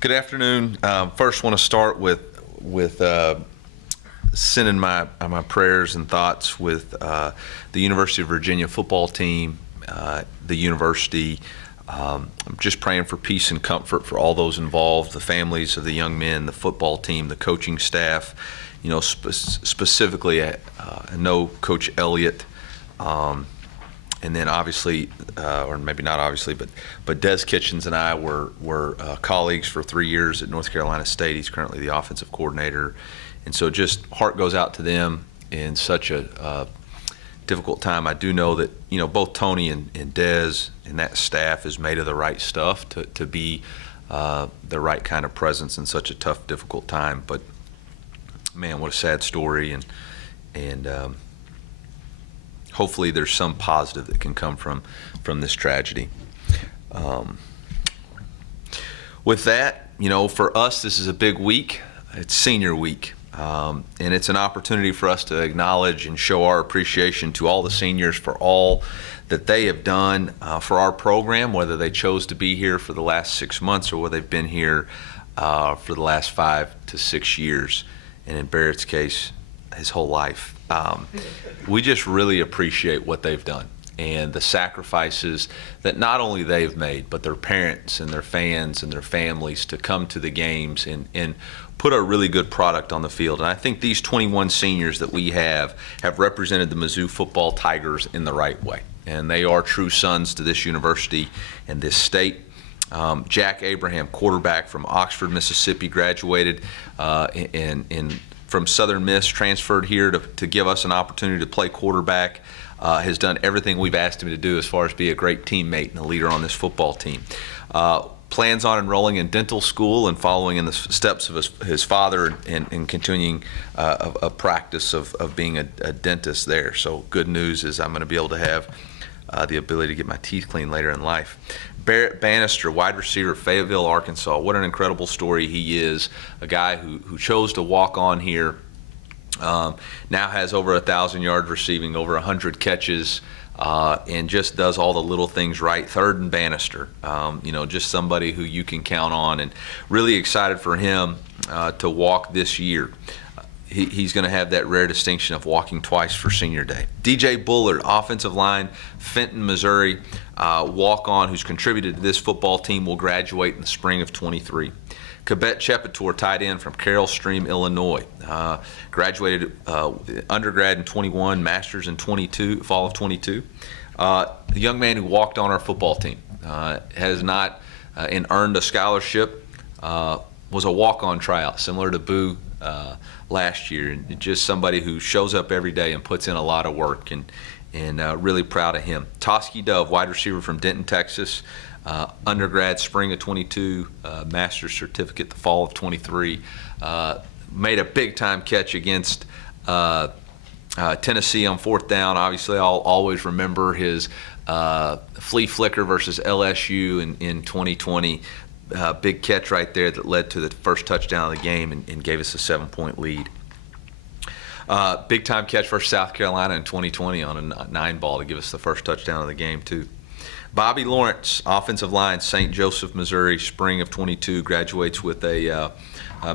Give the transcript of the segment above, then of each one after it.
Good afternoon. First, want to start with sending my prayers and thoughts with the University of Virginia football team, the university. I'm just praying for peace and comfort for all those involved, the families of the young men, the football team, the coaching staff. You know, specifically, I know Coach Elliott. And then obviously, or maybe not obviously, but Des Kitchens and I were colleagues for 3 years at North Carolina State. He's currently the offensive coordinator. And so just heart goes out to them in such a difficult time. I do know that, you know, both Tony and Des and that staff is made of the right stuff to be the right kind of presence in such a tough, difficult time. But, man, what a sad story. And hopefully there's some positive that can come from this tragedy. With that, you know, for us, this is a big week. It's senior week, and it's an opportunity for us to acknowledge and show our appreciation to all the seniors for all that they have done for our program, whether they chose to be here for the last 6 months or whether they've been here for the last 5 to 6 years, and in Barrett's case, his whole life. We just really appreciate what they've done and the sacrifices that not only they've made, but their parents and their fans and their families to come to the games and put a really good product on the field. And I think these 21 seniors that we have represented the Mizzou football Tigers in the right way. And they are true sons to this university and this state. Jack Abraham, quarterback from Oxford, Mississippi, graduated from Southern Miss, transferred here to give us an opportunity to play quarterback, has done everything we've asked him to do as far as be a great teammate and a leader on this football team. Plans on enrolling in dental school and following in the steps of his father and continuing a practice of being a dentist there. So good news is I'm going to be able to have the ability to get my teeth cleaned later in life. Barrett Bannister, wide receiver, Fayetteville, Arkansas. What an incredible story he is. A guy who chose to walk on here. Now has over 1,000 yards receiving, over 100 catches, and just does all the little things right. Third and Bannister, you know, just somebody who you can count on, and really excited for him to walk this year. He's going to have that rare distinction of walking twice for senior day. DJ Bullard, offensive line, Fenton, Missouri, walk-on who's contributed to this football team, will graduate in the spring of 23. Kabet Chepator, tight end from Carroll Stream, Illinois, graduated undergrad in 21, master's in 22, fall of 22. The young man who walked on our football team, has not and earned a scholarship, was a walk-on tryout, similar to Boo last year, and just somebody who shows up every day and puts in a lot of work, and really proud of him. Toski Dove, wide receiver from Denton, Texas, undergrad spring of 22, master's certificate the fall of 23, made a big-time catch against Tennessee on fourth down. Obviously, I'll always remember his flea flicker versus LSU in 2020. Big catch right there that led to the first touchdown of the game and gave us a 7-point lead. Big time catch versus South Carolina in 2020 on a 9-ball to give us the first touchdown of the game too. Bobby Lawrence, offensive line, St. Joseph, Missouri, spring of 22, graduates with a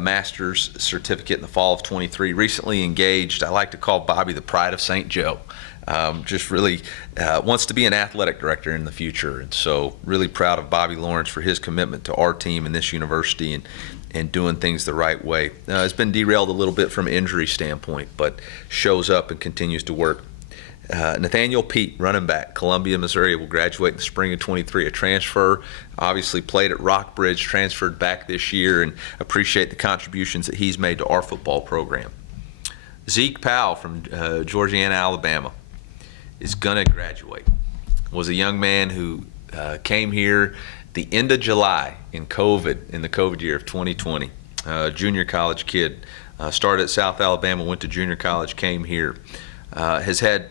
master's certificate in the fall of 23. Recently engaged. I like to call Bobby the pride of St. Joe. Just really wants to be an athletic director in the future, and so really proud of Bobby Lawrence for his commitment to our team and this university and doing things the right way. It's been derailed a little bit from an injury standpoint, but shows up and continues to work. Nathaniel Pete, running back, Columbia, Missouri, will graduate in the spring of 23. A transfer, obviously played at Rockbridge, transferred back this year, and appreciate the contributions that he's made to our football program. Zeke Powell from Georgiana, Alabama, is going to graduate. Was a young man who came here the end of July in the COVID year of 2020. Junior college kid. Started at South Alabama, went to junior college, came here. Has had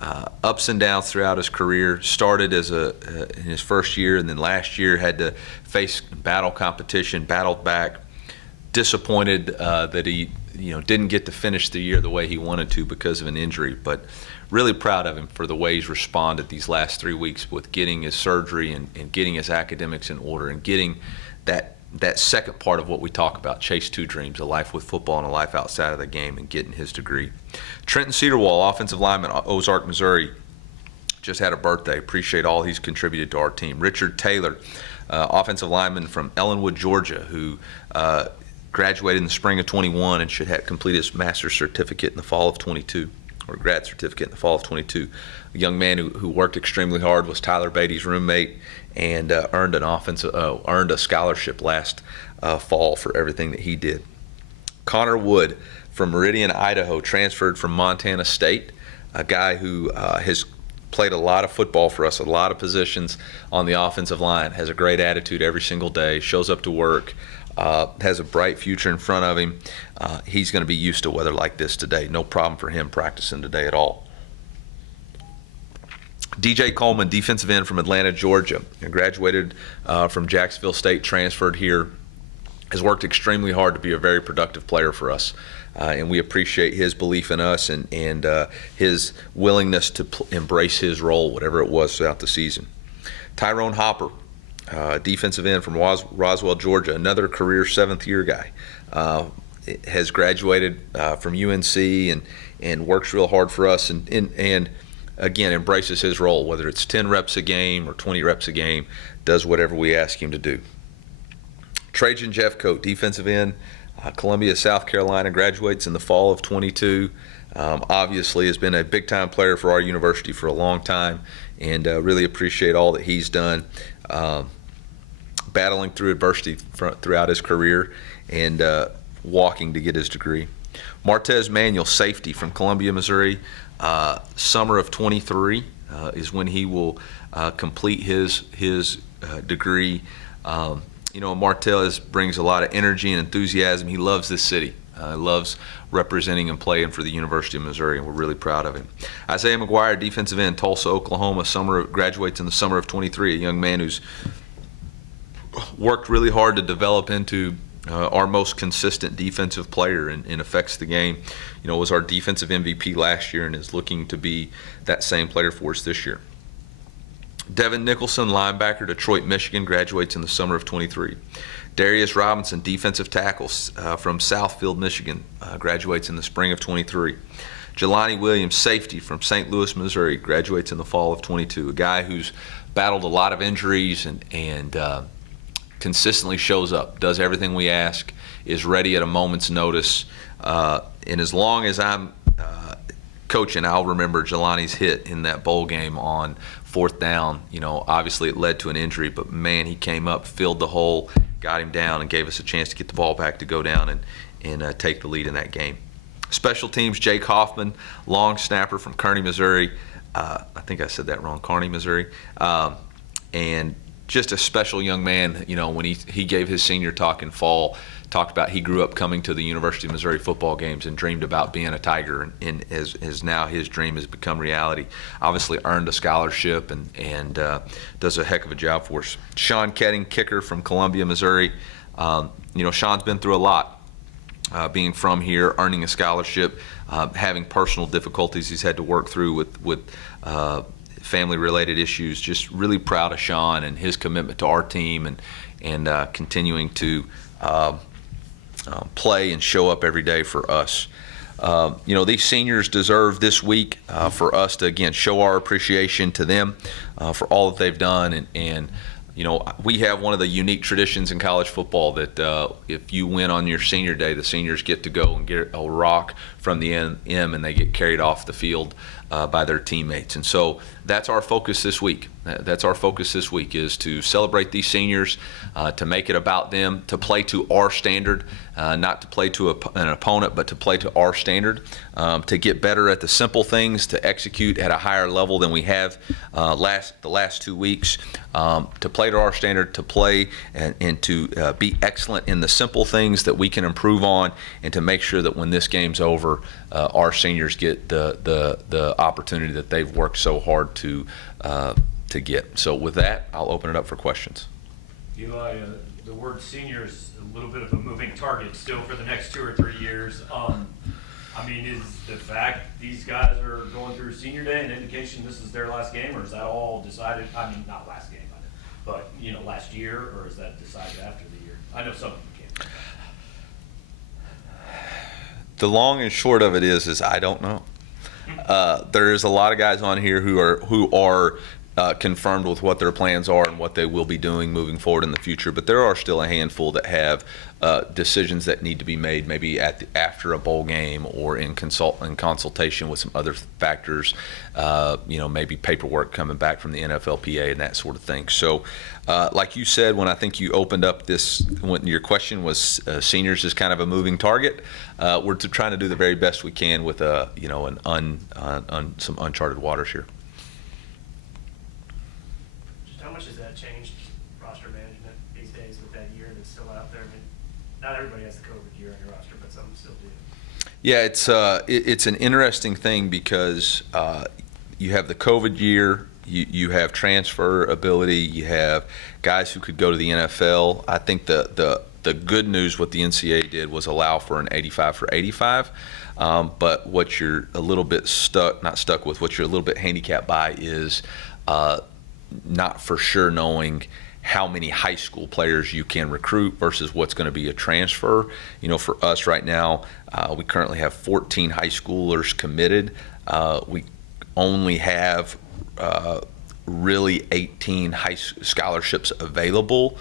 ups and downs throughout his career. Started as in his first year, and then last year had to face battle competition, battled back. Disappointed that he didn't get to finish the year the way he wanted to because of an injury, but really proud of him for the way he's responded these last 3 weeks with getting his surgery and getting his academics in order and getting that that second part of what we talk about, chase two dreams, a life with football and a life outside of the game, and getting his degree. Trenton Cedarwall, offensive lineman, Ozark, Missouri, just had a birthday. Appreciate all he's contributed to our team. Richard Taylor, offensive lineman from Ellenwood, Georgia, who graduated in the spring of 21 and should have complete his master's certificate in the fall of 22, or grad certificate in the fall of 22. A young man who worked extremely hard, was Tyler Beatty's roommate, and earned a scholarship last fall for everything that he did. Connor Wood from Meridian, Idaho, transferred from Montana State, a guy who has played a lot of football for us, a lot of positions on the offensive line, has a great attitude every single day, shows up to work, has a bright future in front of him. He's going to be used to weather like this today. No problem for him practicing today at all. DJ Coleman, defensive end from Atlanta, Georgia, graduated from Jacksonville State, transferred here, has worked extremely hard to be a very productive player for us. And we appreciate his belief in us and his willingness to embrace his role, whatever it was throughout the season. Tyrone Hopper, defensive end from Roswell, Georgia, another career seventh-year guy, has graduated from UNC and works real hard for us and again, embraces his role, whether it's 10 reps a game or 20 reps a game, does whatever we ask him to do. Trajan Jeffcoat, defensive end, Columbia, South Carolina, graduates in the fall of 22. Obviously has been a big-time player for our university for a long time, and really appreciate all that he's done, battling through adversity throughout his career and walking to get his degree. Martez Manuel, safety from Columbia, Missouri, summer of 23 is when he will complete his degree. Martez brings a lot of energy and enthusiasm. He loves this city. Loves representing and playing for the University of Missouri, and we're really proud of him. Isaiah McGuire, defensive end, Tulsa, Oklahoma, graduates in the summer of 23, a young man who's worked really hard to develop into our most consistent defensive player and affects the game. Was our defensive MVP last year and is looking to be that same player for us this year. Devin Nicholson, linebacker, Detroit, Michigan, graduates in the summer of 23. Darius Robinson, defensive tackle from Southfield, Michigan, graduates in the spring of 23. Jelani Williams, safety from St. Louis, Missouri, graduates in the fall of 22. A guy who's battled a lot of injuries and consistently shows up, does everything we ask, is ready at a moment's notice. And as long as I'm coaching, I'll remember Jelani's hit in that bowl game on fourth down. Obviously it led to an injury, but man, he came up, filled the hole, got him down, and gave us a chance to get the ball back to go down and take the lead in that game. Special teams, Jake Hoffman, long snapper from Kearney, Missouri. I think I said that wrong, Kearney, Missouri. And just a special young man. When he gave his senior talk in fall, talked about he grew up coming to the University of Missouri football games and dreamed about being a Tiger, and as now his dream has become reality. Obviously earned a scholarship and does a heck of a job for us. Sean Ketting, kicker from Columbia, Missouri. Sean's been through a lot, being from here, earning a scholarship, having personal difficulties he's had to work through with family-related issues. Just really proud of Sean and his commitment to our team and continuing to play and show up every day for us. These seniors deserve this week for us to, again, show our appreciation to them for all that they've done. And we have one of the unique traditions in college football that if you win on your senior day, the seniors get to go and get a rock from the M and they get carried off the field by their teammates. And so that's our focus this week. That's our focus this week, is to celebrate these seniors, to make it about them, to play to our standard, not to play to an opponent, but to play to our standard, to get better at the simple things, to execute at a higher level than we have the last 2 weeks, to play to our standard, to play and to be excellent in the simple things that we can improve on, and to make sure that when this game's over, our seniors get the opportunity that they've worked so hard to get. So with that, I'll open it up for questions. Eli, the word senior is a little bit of a moving target still for the next 2 or 3 years. Is the fact these guys are going through senior day an indication this is their last game, or is that all decided? Not last game, but last year, or is that decided after the year? I know some of them can. The long and short of it is I don't know. There's a lot of guys on here who are confirmed with what their plans are and what they will be doing moving forward in the future. But there are still a handful that have decisions that need to be made, maybe after a bowl game or in consultation with some other factors. Maybe paperwork coming back from the NFLPA and that sort of thing. So, like you said, when I think you opened up this, when your question was seniors is kind of a moving target. We're trying to do the very best we can with some uncharted waters here. How much has that changed roster management these days with that year that's still out there? I mean, not everybody has the COVID year on your roster, but some still do. Yeah, it's an interesting thing because you have the COVID year, you have transfer ability, you have guys who could go to the NFL. I think the good news what the NCAA did was allow for an 85 for 85. But what you're a little bit what you're a little bit handicapped by is not for sure knowing how many high school players you can recruit versus what's going to be a transfer. For us right now, we currently have 14 high schoolers committed. We only have really 18 scholarships available.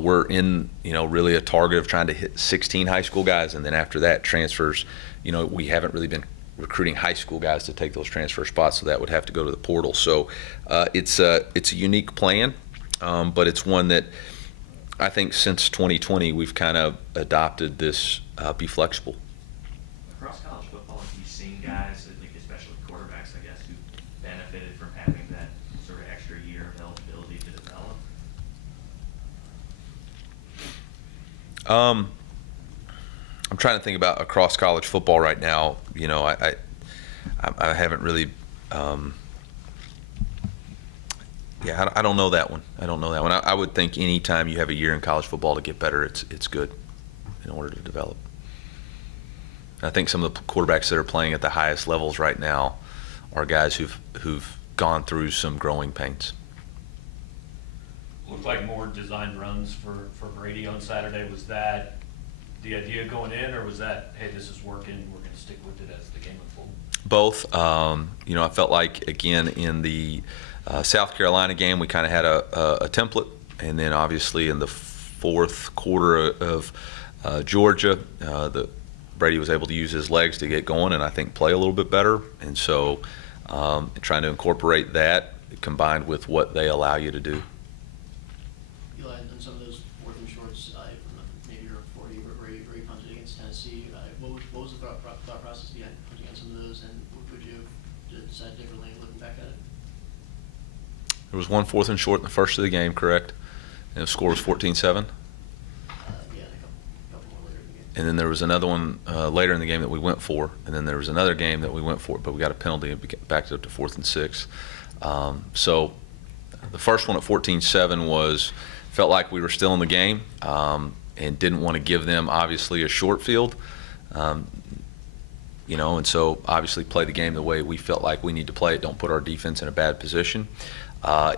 We're in, really a target of trying to hit 16 high school guys, and then after that, transfers. We haven't really been recruiting high school guys to take those transfer spots, so that would have to go to the portal. So it's a unique plan, but it's one that I think since 2020 we've kind of adopted this be flexible. Across college football, have you seen guys, especially quarterbacks, I guess, who benefited from having that sort of extra year of eligibility to develop? I'm trying to think about across college football right now. I haven't really. I don't know that one. I would think anytime you have a year in college football to get better, it's good in order to develop. I think some of the quarterbacks that are playing at the highest levels right now are guys who've gone through some growing pains. Looked like more designed runs for Brady on Saturday. Was that the idea going in, or was that, hey, this is working, we're going to stick with it as the game unfolds? Both. I felt like, again, in the South Carolina game, we kind of had a template, and then obviously in the fourth quarter of Georgia, Brady was able to use his legs to get going and I think play a little bit better. And so trying to incorporate that combined with what they allow you to do. Eli, on some of those fourth and shorts, maybe you're 40 where you punted against Tennessee. What was the thought process behind punting on some of those, and would you have decided differently looking back at it? There was one fourth and short in the first of the game, correct? And the score was 14-7. Yeah, and a couple more later in the game. And then there was another one later in the game that we went for, and then there was another game that we went for, but we got a penalty and backed it up to 4th and 6. So the first one at 14-7 felt like we were still in the game and didn't want to give them obviously a short field, and so obviously play the game the way we felt like we need to play it. Don't put our defense in a bad position.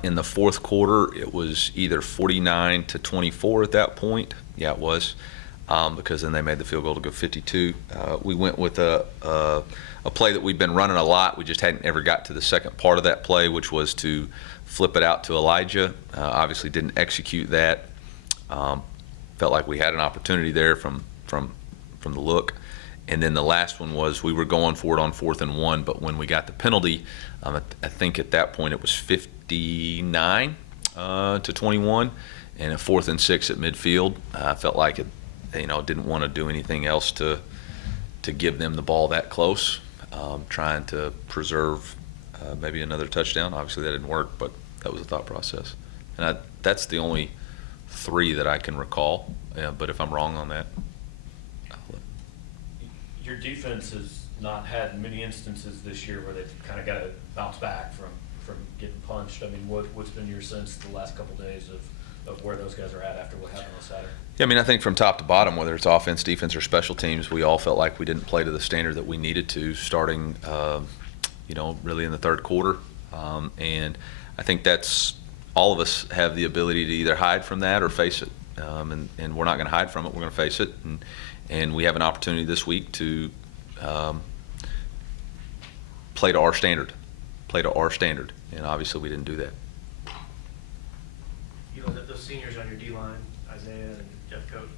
In the fourth quarter, it was either 49-24 at that point. Yeah, it was. Because then they made the field goal to go 52. We went with a play that we've been running a lot. We just hadn't ever got to the second part of that play, which was to flip it out to Elijah. Obviously didn't execute that. Felt like we had an opportunity there from the look. And then the last one was we were going for it on 4th and 1, but when we got the penalty, I think at that point it was 59 to 21, and a 4th and 6 at midfield. I felt like it. Didn't want to do anything else to give them the ball that close, trying to preserve maybe another touchdown. Obviously that didn't work, but that was the thought process. And that's the only 3 that I can recall, but if I'm wrong on that. Your defense has not had many instances this year where they've kind of got to bounce back from getting punched. I mean, what's been your sense the last couple of days of where those guys are at after what happened on Saturday? Yeah, I think from top to bottom, whether it's offense, defense, or special teams, we all felt like we didn't play to the standard that we needed to starting, really in the third quarter. And I think that's all of us have the ability to either hide from that or face it. and we're not going to hide from it. We're going to face it, and we have an opportunity this week to play to our standard, and obviously we didn't do that. You know, those seniors on your D-line, Isaiah and Jeff Coat,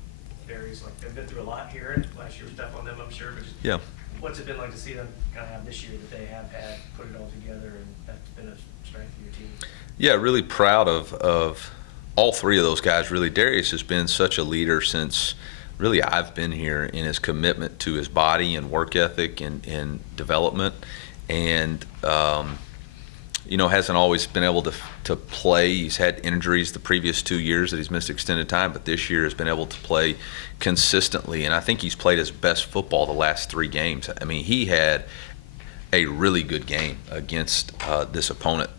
Darius, like, they've been through a lot here, and last year was tough on them, I'm sure, but just Yeah. what's it been like to see them kind of have this year that they have had, put it all together, and that's been a strength of your team? Yeah, really proud of all three of those guys. Really, Darius has been such a leader since really I've been here in his commitment to his body and work ethic and development, and hasn't always been able to play. He's had injuries the previous 2 years that he's missed extended time, but this year has been able to play consistently, and I think he's played his best football the last 3 games. I mean, he had a really good game against this opponent.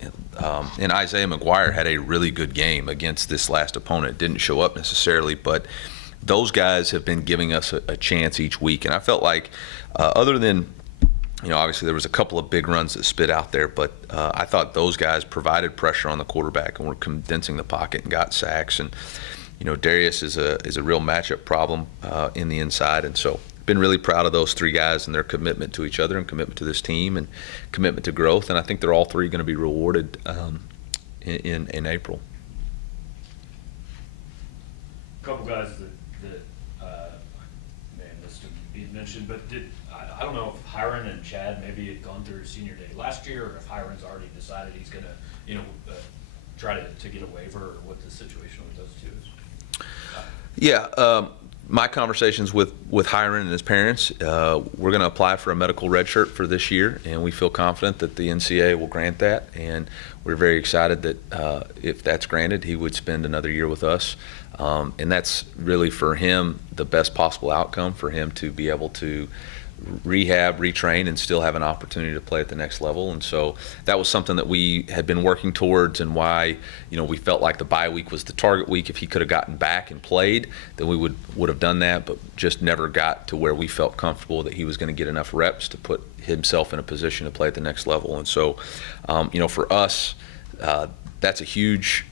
And Isaiah McGuire had a really good game against this last opponent. Didn't show up necessarily, but those guys have been giving us a chance each week. And I felt like other than, obviously there was a couple of big runs that spit out there, but I thought those guys provided pressure on the quarterback and were condensing the pocket and got sacks. And, Darius is a real matchup problem in the inside. And so been really proud of those 3 guys and their commitment to each other and commitment to this team and commitment to growth. And I think they're all 3 going to be rewarded in April. A couple guys that this to be mentioned, but I don't know if Hiron and Chad maybe had gone through senior day last year, or if Hiron's already decided he's going to, try to get a waiver, or what the situation with those two is. Yeah, my conversations with Hiron and his parents, we're going to apply for a medical red shirt for this year, and we feel confident that the NCAA will grant that, and we're very excited that if that's granted, he would spend another year with us, and that's really for him the best possible outcome for him to be able to rehab, retrain, and still have an opportunity to play at the next level. And so that was something that we had been working towards, and why we felt like the bye week was the target week. If he could have gotten back and played, then we would have done that, but just never got to where we felt comfortable that he was going to get enough reps to put himself in a position to play at the next level. And so for us, that's a huge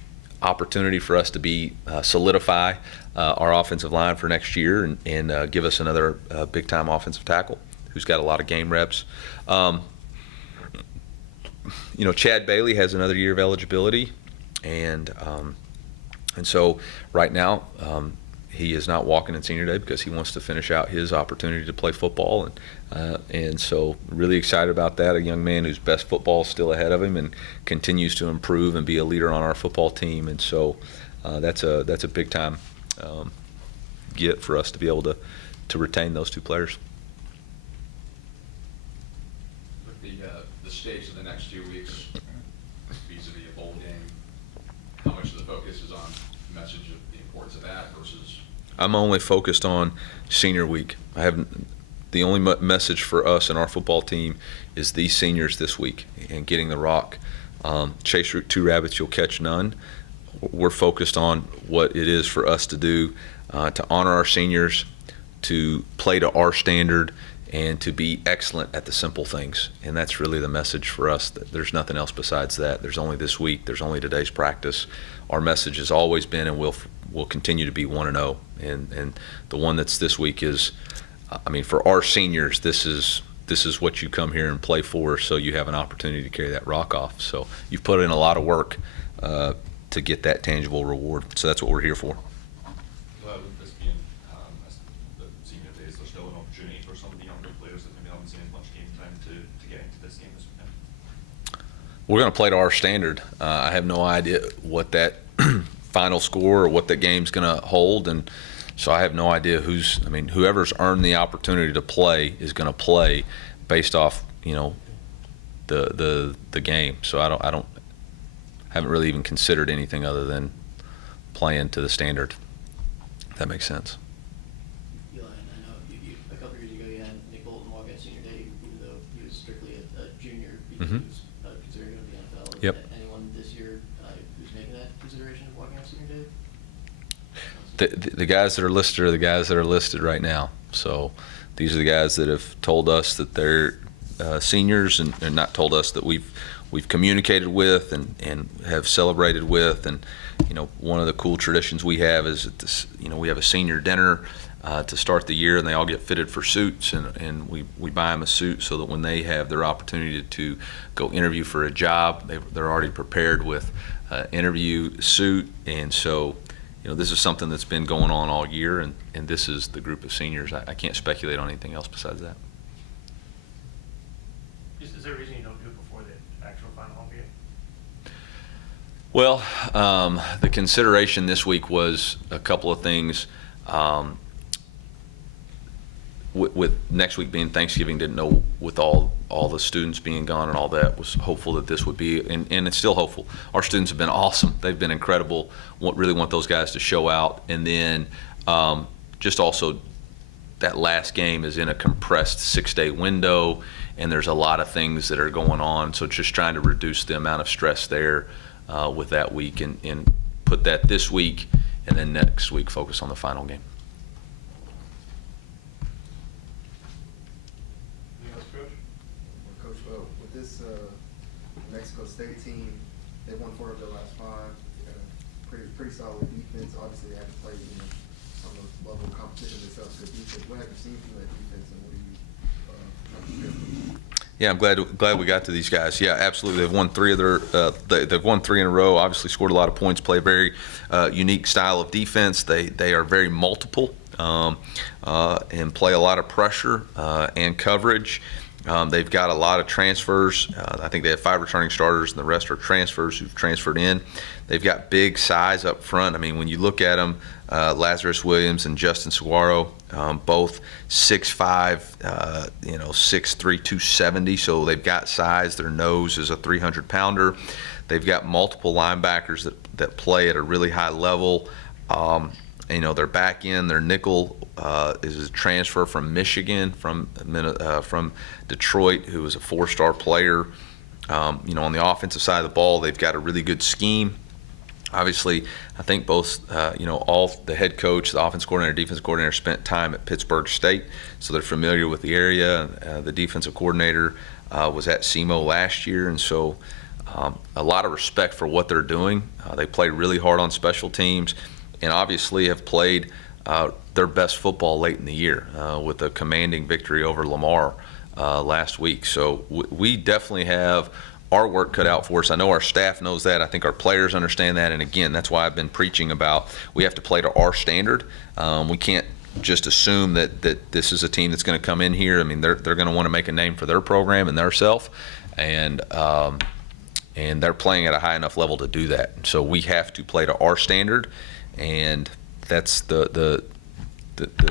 opportunity for us to be solidify our offensive line for next year and give us another big-time offensive tackle who's got a lot of game reps. Chad Bailey has another year of eligibility, and so right now he is not walking in senior day because he wants to finish out his opportunity to play football, and so really excited about that. A young man whose best football is still ahead of him and continues to improve and be a leader on our football team, and so that's a big time get for us to be able to retain those 2 players. With the stakes of the next 2 weeks vis-a-vis a bowl game, how much of the focus is on the message of the importance of that versus? I'm only focused on senior week. The only message for us and our football team is these seniors this week and getting the rock. Chase route 2 rabbits, you'll catch none. We're focused on what it is for us to do to honor our seniors, to play to our standard, and to be excellent at the simple things. And that's really the message for us. That there's nothing else besides that. There's only this week. There's only today's practice. Our message has always been and will continue to be 1-0. And the one that's this week is, for our seniors, this is what you come here and play for, so you have an opportunity to carry that rock off. So you've put in a lot of work to get that tangible reward. So that's what we're here for. With this being the senior days, there's still an opportunity for some of the younger players that maybe haven't seen as much game time to get into this game this weekend. We're going to play to our standard. I have no idea what that final score or what that game's going to hold, and so I have no idea whoever's earned the opportunity to play is going to play based off the game. So I haven't really even considered anything other than playing to the standard. If that makes sense. Eli, I know a couple years ago you had Nick Bolton walk out senior day, even though he was strictly a junior because he was considered to go to the NFL. Yep. Anyone this year who's making that consideration of walking out senior day? The guys that are listed are the guys that are listed right now. So these are the guys that have told us that they're seniors, and not told us that we've we've communicated with and have celebrated with. And one of the cool traditions we have is that we have a senior dinner to start the year, and they all get fitted for suits, and we buy them a suit so that when they have their opportunity to go interview for a job, they're already prepared with interview suit. And so this is something that's been going on all year, and this is the group of seniors. I can't speculate on anything else besides that. Is there a reason you don't do it before the actual final home game? Well, the consideration this week was a couple of things. With next week being Thanksgiving, didn't know with all the students being gone and all that, was hopeful that this would be, and it's still hopeful. Our students have been awesome. They've been incredible. Really want those guys to show out. And then just also that last game is in a compressed 6-day window, and there's a lot of things that are going on. So just trying to reduce the amount of stress there with that week, and put that this week, and then next week focus on the final game. Coach, with this Mexico State team, they won 4 of their last 5. They got a pretty solid defense. Obviously, they had to play some of the level of competition themselves. Good defense. What have you seen from that defense, and what do you trying to prepare for? Yeah, I'm glad we got to these guys. Yeah, absolutely. They've won 3 of their they've won 3 in a row. Obviously, scored a lot of points. Play a very unique style of defense. They are very multiple and play a lot of pressure and coverage. They've got a lot of transfers. I think they have 5 returning starters, and the rest are transfers who've transferred in. They've got big size up front. I mean, when you look at them, Lazarus Williams and Justin Saguaro, both 6'5", 6'3", 270. So they've got size. Their nose is a 300-pounder. They've got multiple linebackers that play at a really high level. Their back end, their nickel is a transfer from Michigan, from Detroit, who was a 4-star player. On the offensive side of the ball, they've got a really good scheme. Obviously, I think both, all the head coach, the offense coordinator, defensive coordinator spent time at Pittsburgh State, so they're familiar with the area. The defensive coordinator was at SEMO last year, and so a lot of respect for what they're doing. They play really hard on special teams, and obviously have played their best football late in the year with a commanding victory over Lamar last week. So we definitely have our work cut out for us. I know our staff knows that. I think our players understand that. And again, that's why I've been preaching about we have to play to our standard. We can't just assume that this is a team that's going to come in here. I mean, they're going to want to make a name for their program and their self, and they're playing at a high enough level to do that. So we have to play to our standard, and that's the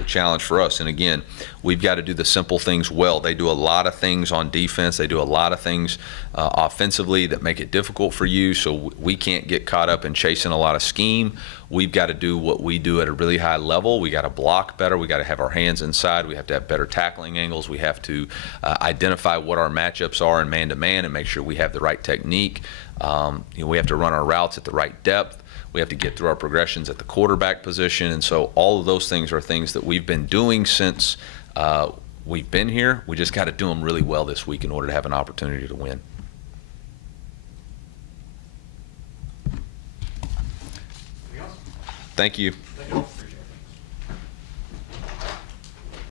challenge for us. And again, we've got to do the simple things well. They do a lot of things on defense. They do a lot of things offensively that make it difficult for you. So we can't get caught up in chasing a lot of scheme. We've got to do what we do at a really high level. We got to block better. We got to have our hands inside. We have to have better tackling angles. We have to identify what our matchups are in man-to-man and make sure we have the right technique. We have to run our routes at the right depth. We have to get through our progressions at the quarterback position. And so all of those things are things that we've been doing since we've been here. We just got to do them really well this week in order to have an opportunity to win. Anything else? Thank you. Thank you.